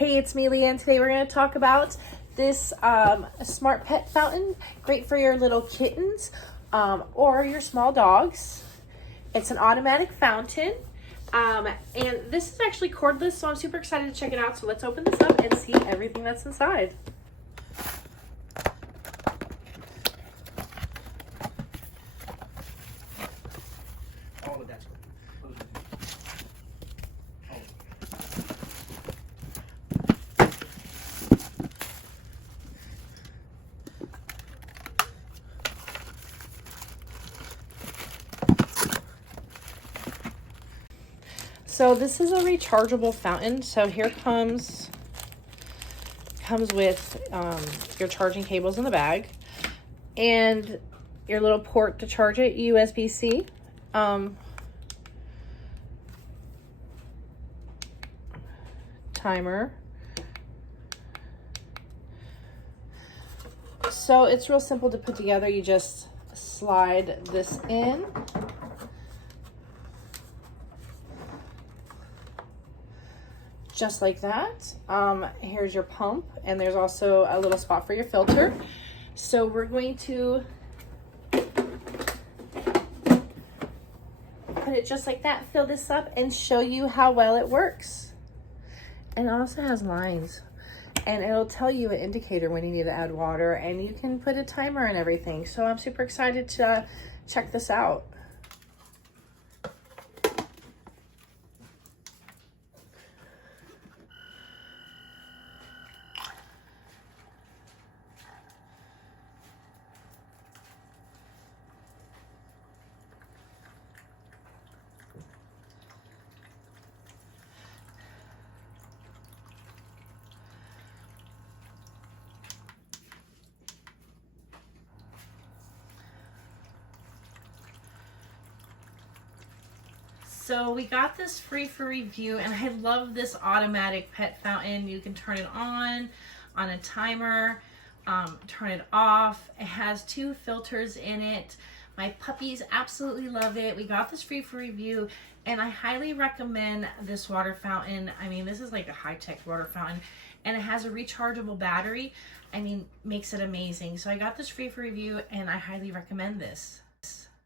Hey, it's me, Leanne. Today we're going to talk about this smart pet fountain. Great for your little kittens or your small dogs. It's an automatic fountain. And this is actually cordless, so I'm super excited to check it out. So let's open this up and see everything that's inside. All of that's good. So this is a rechargeable fountain. So here comes with your charging cables in the bag and your little port to charge it, USB-C. Timer. So it's real simple to put together. You just slide this in. Just like that. Here's your pump, and there's also a little spot for your filter. So we're going to put it just like that, fill this up, and show you how well it works. And it also has lines, and it'll tell you an indicator when you need to add water, and you can put a timer and everything. So I'm super excited to check this out. So we got this free for review, and I love this automatic pet fountain. You can turn it on a timer, turn it off. It has 2 filters in it. My puppies absolutely love it. We got this free for review, and I highly recommend this water fountain. I mean, this is like a high-tech water fountain, and it has a rechargeable battery. I mean, makes it amazing. So I got this free for review, and I highly recommend this.